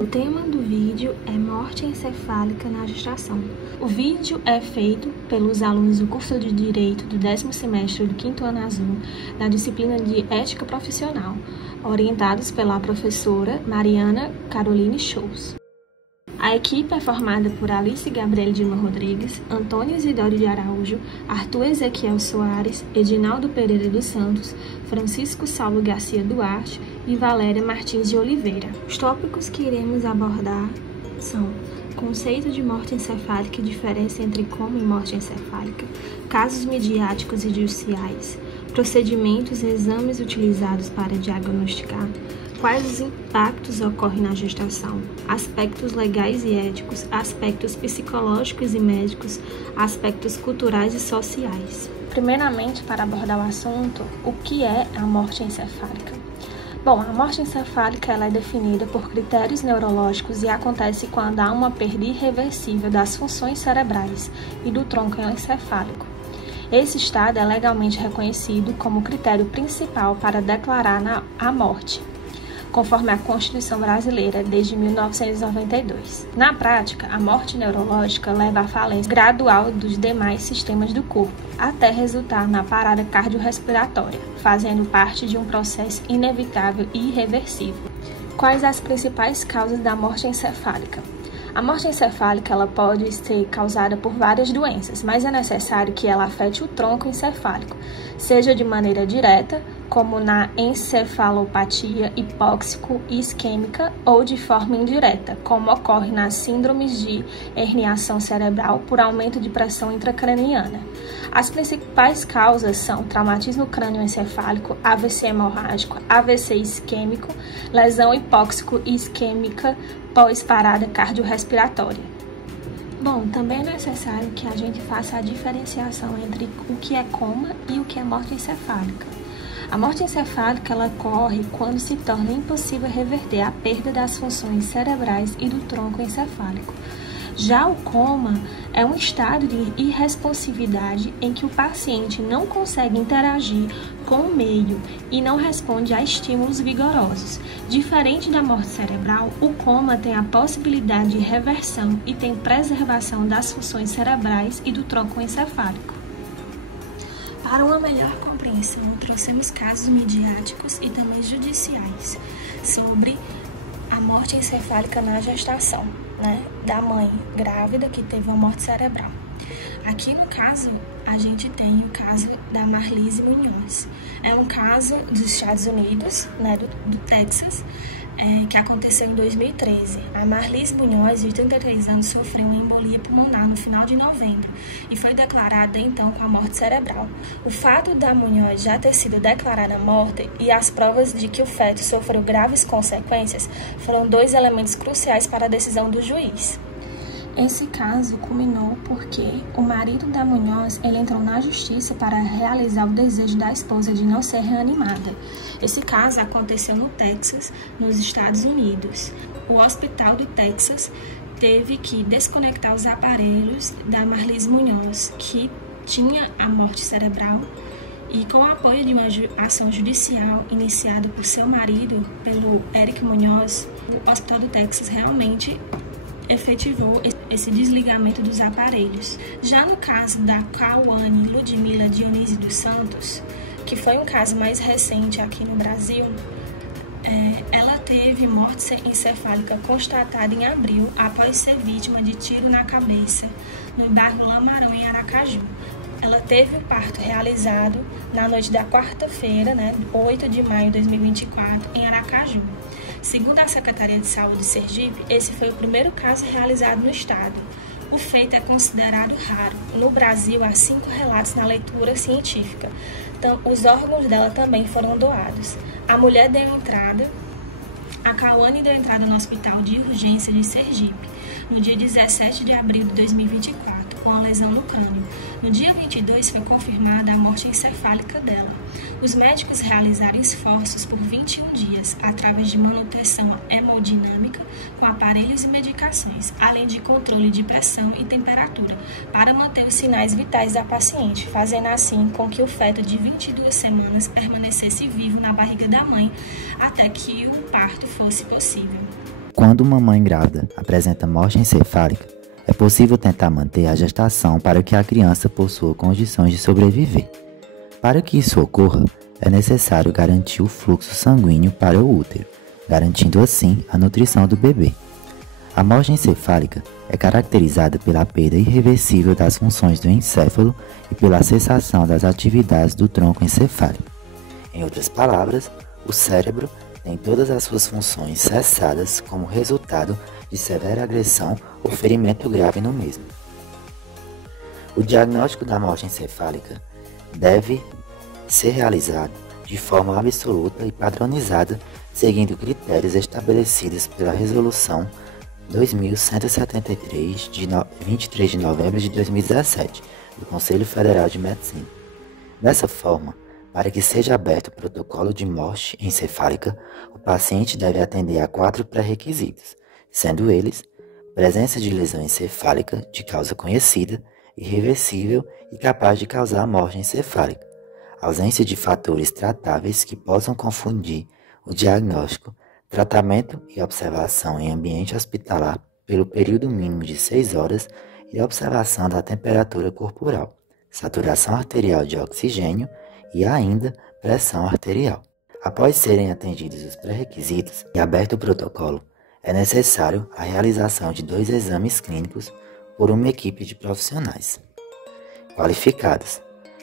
O tema do vídeo é morte encefálica na gestação. O vídeo é feito pelos alunos do curso de Direito do 10º semestre do 5º ano azul, da disciplina de Ética Profissional, orientados pela professora Mariana Caroline Scholz. A equipe é formada por Alice Gabriele de Lima Rodrigues, Antônio Isidório de Araújo, Arthur Ezequiel Soares, Edinaldo Pereira dos Santos, Francisco Saulo Garcia Duarte e Valéria Martins de Oliveira. Os tópicos que iremos abordar são conceito de morte encefálica e diferença entre coma e morte encefálica, casos midiáticos e judiciais, procedimentos e exames utilizados para diagnosticar, quais os impactos ocorrem na gestação, aspectos legais e éticos, aspectos psicológicos e médicos, aspectos culturais e sociais. Primeiramente, para abordar o assunto, o que é a morte encefálica? Bom, a morte encefálica ela é definida por critérios neurológicos e acontece quando há uma perda irreversível das funções cerebrais e do tronco encefálico. Esse estado é legalmente reconhecido como critério principal para declarar a morte, conforme a Constituição Brasileira, desde 1992. Na prática, a morte neurológica leva à falência gradual dos demais sistemas do corpo, até resultar na parada cardiorrespiratória, fazendo parte de um processo inevitável e irreversível. Quais as principais causas da morte encefálica? A morte encefálica ela pode ser causada por várias doenças, mas é necessário que ela afete o tronco encefálico, seja de maneira direta, como na encefalopatia hipóxico-isquêmica, ou de forma indireta, como ocorre nas síndromes de herniação cerebral por aumento de pressão intracraniana. As principais causas são traumatismo crânioencefálico, AVC hemorrágico, AVC isquêmico, lesão hipóxico-isquêmica pós-parada cardiorrespiratória. Bom, também é necessário que a gente faça a diferenciação entre o que é coma e o que é morte encefálica. A morte encefálica ela ocorre quando se torna impossível reverter a perda das funções cerebrais e do tronco encefálico. Já o coma é um estado de irresponsividade em que o paciente não consegue interagir com o meio e não responde a estímulos vigorosos. Diferente da morte cerebral, o coma tem a possibilidade de reversão e tem preservação das funções cerebrais e do tronco encefálico. Para uma melhor compreensão, trouxemos casos midiáticos e também judiciais sobre a morte encefálica na gestação, da mãe grávida que teve uma morte cerebral. Aqui no caso, a gente tem o caso da Marlise Munhoz. É um caso dos Estados Unidos, do Texas, que aconteceu em 2013. A Marlise Munhoz, de 33 anos, sofreu uma embolia pulmonar no final de novembro e foi declarada então com a morte cerebral. O fato da Munhoz já ter sido declarada morta e as provas de que o feto sofreu graves consequências foram dois elementos cruciais para a decisão do juiz. Esse caso culminou porque o marido da Munhoz ele entrou na justiça para realizar o desejo da esposa de não ser reanimada. Esse caso aconteceu no Texas, nos Estados Unidos. O hospital do Texas teve que desconectar os aparelhos da Marlise Munhoz, que tinha a morte cerebral, e com o apoio de uma ação judicial iniciada por seu marido, pelo Eric Munhoz, o hospital do Texas realmente efetivou esse desligamento dos aparelhos. Já no caso da Cauane Ludmila Dionísio dos Santos, que foi um caso mais recente aqui no Brasil, ela teve morte encefálica constatada em abril após ser vítima de tiro na cabeça no bairro Lamarão, em Aracaju. Ela teve o parto realizado na noite da quarta-feira, 8 de maio de 2024, em Aracaju. Segundo a Secretaria de Saúde de Sergipe, esse foi o primeiro caso realizado no estado. O feito é considerado raro. No Brasil, há 5 relatos na leitura científica. Então, os órgãos dela também foram doados. A mulher deu entrada, a Cauane deu entrada no Hospital de Urgência de Sergipe, no dia 17 de abril de 2024, com a lesão no crânio. No dia 22 foi confirmada a morte encefálica dela. Os médicos realizaram esforços por 21 dias, através de manutenção hemodinâmica, com aparelhos e medicações, além de controle de pressão e temperatura, para manter os sinais vitais da paciente, fazendo assim com que o feto de 22 semanas permanecesse vivo na barriga da mãe, até que o parto fosse possível. Quando uma mãe grávida apresenta morte encefálica, é possível tentar manter a gestação para que a criança possua condições de sobreviver. Para que isso ocorra, é necessário garantir o fluxo sanguíneo para o útero, garantindo assim a nutrição do bebê. A morte encefálica é caracterizada pela perda irreversível das funções do encéfalo e pela cessação das atividades do tronco encefálico. Em outras palavras, o cérebro tem todas as suas funções cessadas como resultado de severa agressão ou ferimento grave no mesmo. O diagnóstico da morte encefálica deve ser realizado de forma absoluta e padronizada, seguindo critérios estabelecidos pela Resolução 2173, de 23 de novembro de 2017, do Conselho Federal de Medicina. Dessa forma, para que seja aberto o protocolo de morte encefálica, o paciente deve atender a 4 pré-requisitos, sendo eles: presença de lesão encefálica de causa conhecida, irreversível e capaz de causar morte encefálica, ausência de fatores tratáveis que possam confundir o diagnóstico, tratamento e observação em ambiente hospitalar pelo período mínimo de 6 horas e observação da temperatura corporal, saturação arterial de oxigênio e ainda pressão arterial. Após serem atendidos os pré-requisitos e aberto o protocolo, é necessário a realização de 2 exames clínicos por uma equipe de profissionais qualificados.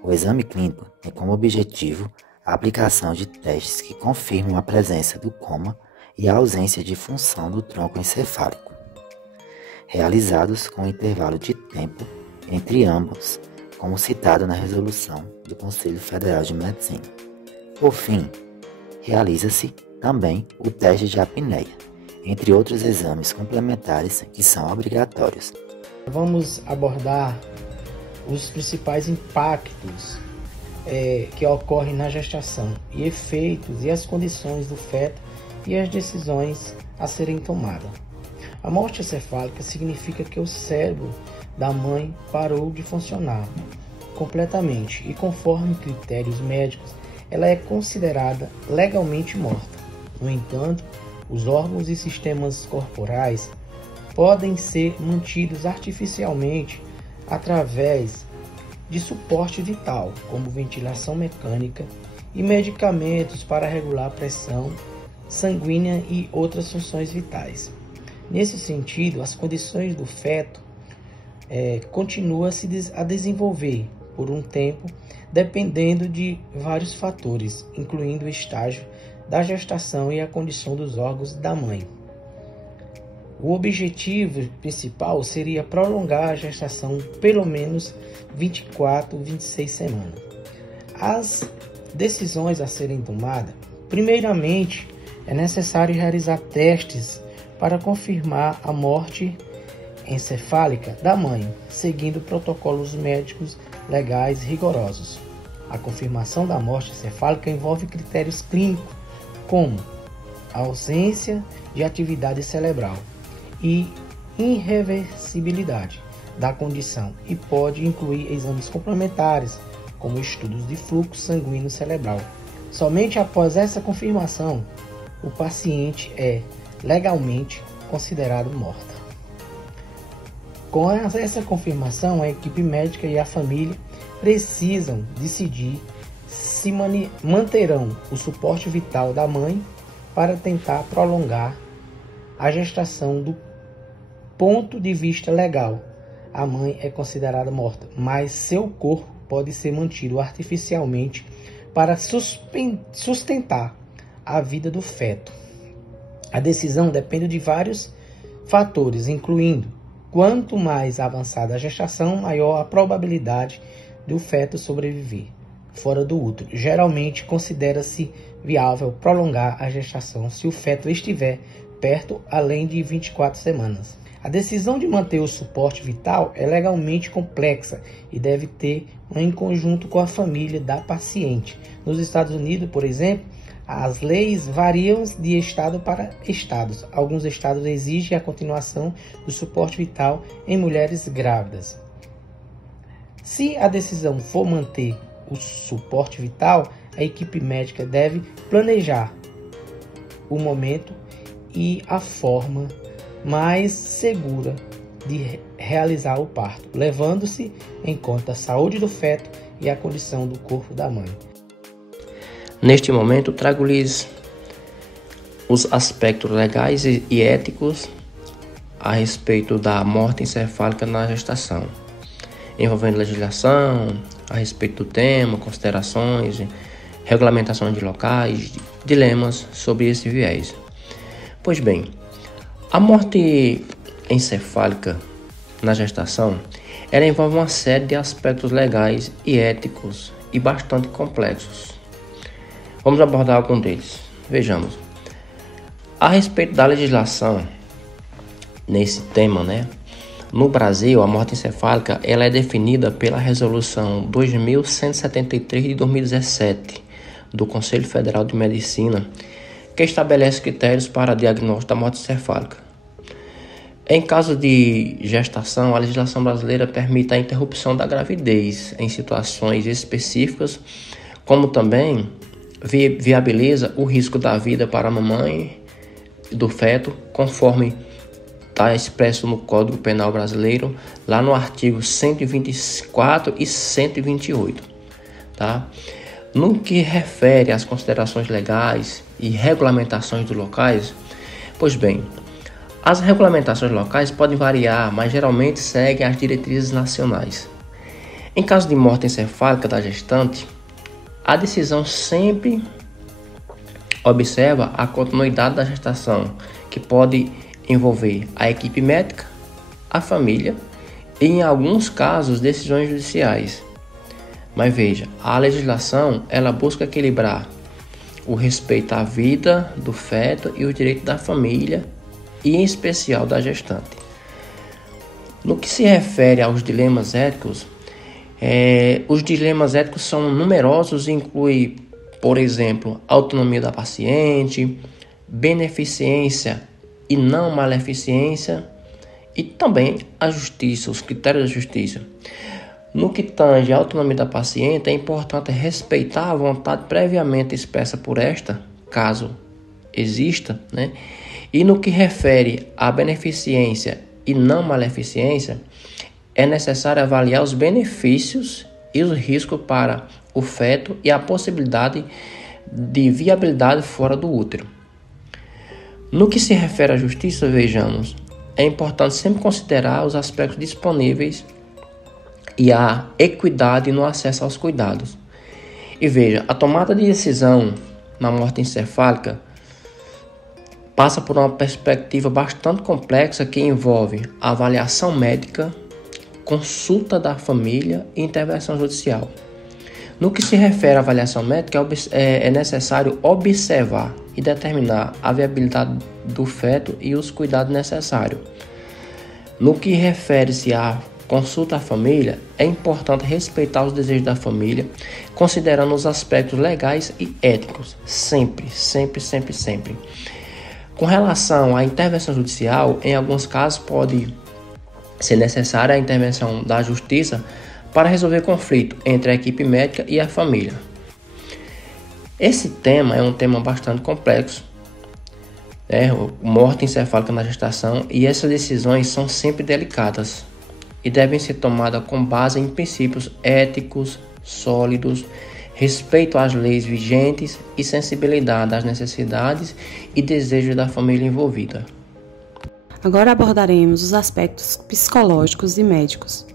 O exame clínico tem como objetivo a aplicação de testes que confirmam a presença do coma e a ausência de função do tronco encefálico, realizados com um intervalo de tempo entre ambos, como citado na resolução do Conselho Federal de Medicina. Por fim, realiza-se também o teste de apneia, entre outros exames complementares que são obrigatórios. Vamos abordar os principais impactos que ocorrem na gestação e efeitos e as condições do feto e as decisões a serem tomadas. A morte encefálica significa que o cérebro da mãe parou de funcionar completamente e, conforme critérios médicos, ela é considerada legalmente morta. No entanto, os órgãos e sistemas corporais podem ser mantidos artificialmente através de suporte vital, como ventilação mecânica e medicamentos para regular a pressão sanguínea e outras funções vitais. Nesse sentido, as condições do feto continuam a desenvolver por um tempo, dependendo de vários fatores, incluindo o estágio da gestação e a condição dos órgãos da mãe. O objetivo principal seria prolongar a gestação pelo menos 26 semanas. As decisões a serem tomadas: primeiramente, é necessário realizar testes para confirmar a morte encefálica da mãe, seguindo protocolos médicos legais rigorosos. A confirmação da morte encefálica envolve critérios clínicos como a ausência de atividade cerebral e irreversibilidade da condição e pode incluir exames complementares, como estudos de fluxo sanguíneo cerebral. Somente após essa confirmação, o paciente é legalmente considerado morta. Com essa confirmação, a equipe médica e a família precisam decidir se manterão o suporte vital da mãe para tentar prolongar a gestação. Do ponto de vista legal, a mãe é considerada morta, mas seu corpo pode ser mantido artificialmente para sustentar a vida do feto. A decisão depende de vários fatores, incluindo: quanto mais avançada a gestação, maior a probabilidade do feto sobreviver fora do útero. Geralmente, considera-se viável prolongar a gestação se o feto estiver perto além de 24 semanas. A decisão de manter o suporte vital é legalmente complexa e deve ter em conjunto com a família da paciente. Nos Estados Unidos, por exemplo, as leis variam de estado para estados. Alguns estados exigem a continuação do suporte vital em mulheres grávidas. Se a decisão for manter o suporte vital, a equipe médica deve planejar o momento e a forma mais segura de realizar o parto, levando-se em conta a saúde do feto e a condição do corpo da mãe. Neste momento, trago-lhes os aspectos legais e éticos a respeito da morte encefálica na gestação, envolvendo legislação, a respeito do tema, considerações, regulamentação de locais, dilemas sobre esse viés. Pois bem, a morte encefálica na gestação, ela envolve uma série de aspectos legais e éticos e bastante complexos. Vamos abordar algum deles. Vejamos. A respeito da legislação, nesse tema, no Brasil, a morte encefálica ela é definida pela Resolução 2173 de 2017 do Conselho Federal de Medicina, que estabelece critérios para diagnóstico da morte encefálica. Em caso de gestação, a legislação brasileira permite a interrupção da gravidez em situações específicas, como também viabiliza o risco da vida para a mamãe e do feto, conforme está expresso no Código Penal Brasileiro, lá no artigo 124 e 128. Tá? No que refere às considerações legais e regulamentações dos locais, pois bem, as regulamentações locais podem variar, mas geralmente seguem as diretrizes nacionais. Em caso de morte encefálica da gestante, a decisão sempre observa a continuidade da gestação, que pode envolver a equipe médica, a família e, em alguns casos, decisões judiciais. Mas veja, a legislação ela busca equilibrar o respeito à vida do feto e o direito da família e, em especial, da gestante. No que se refere aos dilemas éticos, os dilemas éticos são numerosos e incluem, por exemplo, a autonomia da paciente, beneficência e não maleficência, e também a justiça, os critérios da justiça. No que tange à autonomia da paciente, é importante respeitar a vontade previamente expressa por esta, caso exista, E no que refere à beneficência e não maleficência, é necessário avaliar os benefícios e os riscos para o feto e a possibilidade de viabilidade fora do útero. No que se refere à justiça, vejamos, é importante sempre considerar os aspectos disponíveis e a equidade no acesso aos cuidados. E veja, a tomada de decisão na morte encefálica passa por uma perspectiva bastante complexa que envolve avaliação médica, consulta da família e intervenção judicial. No que se refere à avaliação médica, é necessário observar e determinar a viabilidade do feto e os cuidados necessários. No que refere-se à consulta à família, é importante respeitar os desejos da família, considerando os aspectos legais e éticos, sempre. Com relação à intervenção judicial, em alguns casos pode ser necessária a intervenção da justiça para resolver conflito entre a equipe médica e a família. Esse tema é um tema bastante complexo, morte encefálica na gestação, e essas decisões são sempre delicadas e devem ser tomadas com base em princípios éticos sólidos, respeito às leis vigentes e sensibilidade às necessidades e desejos da família envolvida. Agora abordaremos os aspectos psicológicos e médicos.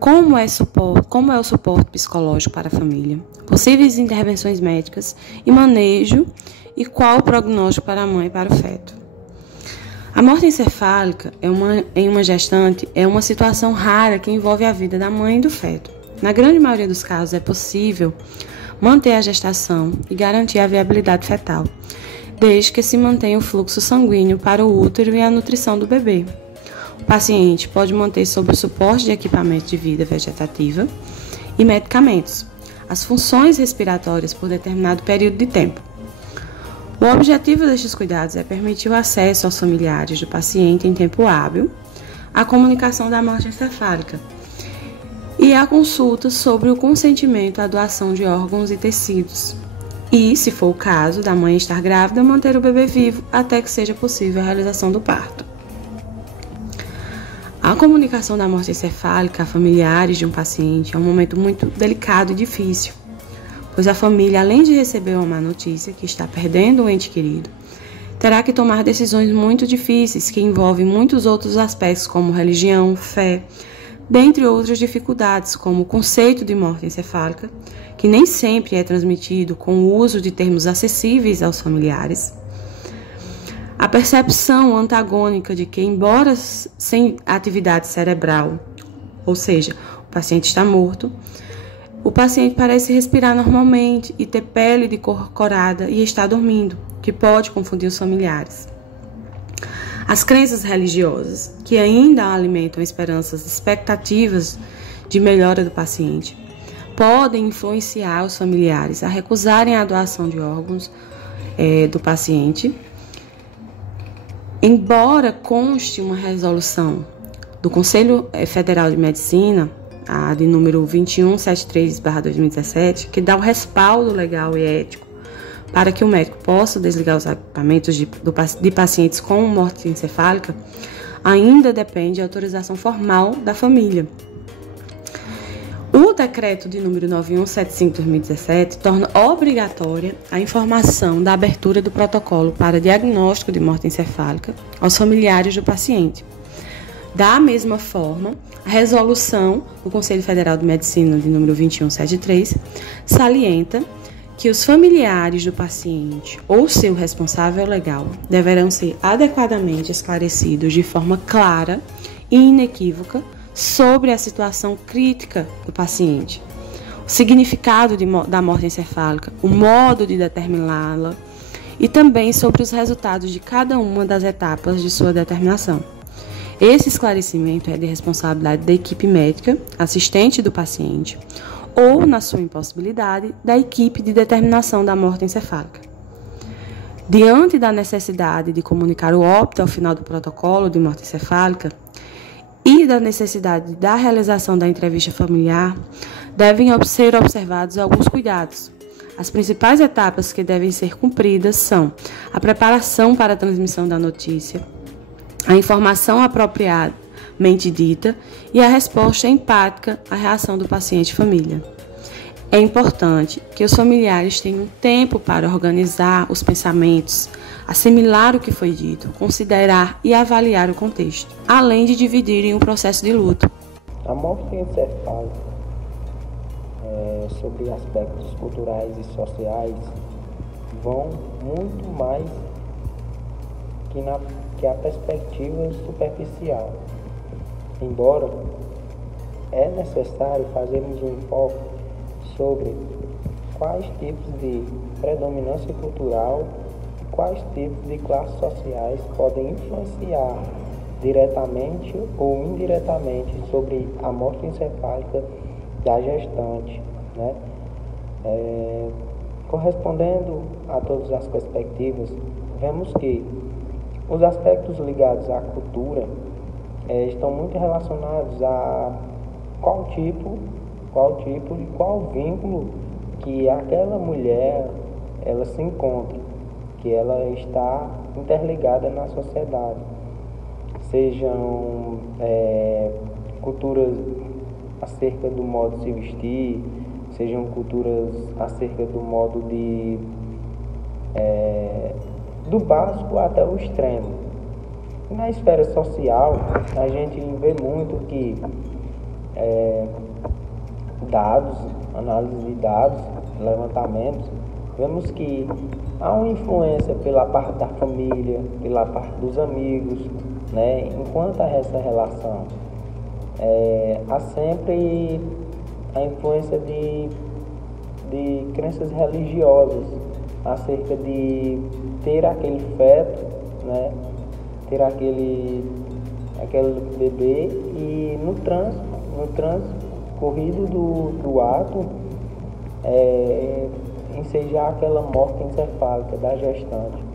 Como é o suporte psicológico para a família? Possíveis intervenções médicas e manejo, e qual o prognóstico para a mãe e para o feto? A morte encefálica em uma gestante é uma situação rara que envolve a vida da mãe e do feto. Na grande maioria dos casos é possível manter a gestação e garantir a viabilidade fetal, desde que se mantenha o fluxo sanguíneo para o útero e a nutrição do bebê. O paciente pode manter sob o suporte de equipamento de vida vegetativa e medicamentos as funções respiratórias por determinado período de tempo. O objetivo destes cuidados é permitir o acesso aos familiares do paciente em tempo hábil, a comunicação da morte encefálica e a consulta sobre o consentimento à doação de órgãos e tecidos, e, se for o caso da mãe estar grávida, manter o bebê vivo até que seja possível a realização do parto. A comunicação da morte encefálica a familiares de um paciente é um momento muito delicado e difícil, pois a família, além de receber uma má notícia que está perdendo um ente querido, terá que tomar decisões muito difíceis que envolvem muitos outros aspectos como religião, fé, dentre outras dificuldades, como o conceito de morte encefálica, que nem sempre é transmitido com o uso de termos acessíveis aos familiares. A percepção antagônica de que, embora sem atividade cerebral, ou seja, o paciente está morto, o paciente parece respirar normalmente e ter pele de cor corada e está dormindo, que pode confundir os familiares. As crenças religiosas, que ainda alimentam esperanças, expectativas de melhora do paciente, podem influenciar os familiares a recusarem a doação de órgãos do paciente. Embora conste uma resolução do Conselho Federal de Medicina, a de número 2173/2017, que dá o respaldo legal e ético para que o médico possa desligar os equipamentos de pacientes com morte encefálica, ainda depende da autorização formal da família. O decreto de número 9175/2017 torna obrigatória a informação da abertura do protocolo para diagnóstico de morte encefálica aos familiares do paciente. Da mesma forma, a resolução do Conselho Federal de Medicina de número 2173 salienta que os familiares do paciente ou seu responsável legal deverão ser adequadamente esclarecidos de forma clara e inequívoca sobre a situação crítica do paciente, o significado da morte encefálica, o modo de determiná-la e também sobre os resultados de cada uma das etapas de sua determinação. Esse esclarecimento é de responsabilidade da equipe médica, assistente do paciente, ou, na sua impossibilidade, da equipe de determinação da morte encefálica. Diante da necessidade de comunicar o óbito ao final do protocolo de morte encefálica e da necessidade da realização da entrevista familiar, devem ser observados alguns cuidados. As principais etapas que devem ser cumpridas são a preparação para a transmissão da notícia, a informação apropriadamente dita e a resposta empática à reação do paciente e família. É importante que os familiares tenham tempo para organizar os pensamentos, assimilar o que foi dito, considerar e avaliar o contexto, além de dividirem o processo de luto. A morte encefálica, sobre aspectos culturais e sociais, vão muito mais que a perspectiva superficial. Embora é necessário fazermos um enfoque sobre quais tipos de predominância cultural e quais tipos de classes sociais podem influenciar diretamente ou indiretamente sobre a morte encefálica da gestante, né? Correspondendo a todas as perspectivas, vemos que os aspectos ligados à cultura estão muito relacionados a qual tipo e qual vínculo que aquela mulher ela se encontra, que ela está interligada na sociedade. Sejam culturas acerca do modo de se vestir, sejam culturas acerca do modo de do básico até o extremo. E na esfera social, a gente vê muito que dados, análise de dados, levantamentos, vemos que há uma influência pela parte da família, pela parte dos amigos, né? Enquanto há essa relação, há sempre a influência de crenças religiosas acerca de ter aquele feto, né? Ter aquele bebê e no transcorrido do ato ensejar aquela morte encefálica da gestante.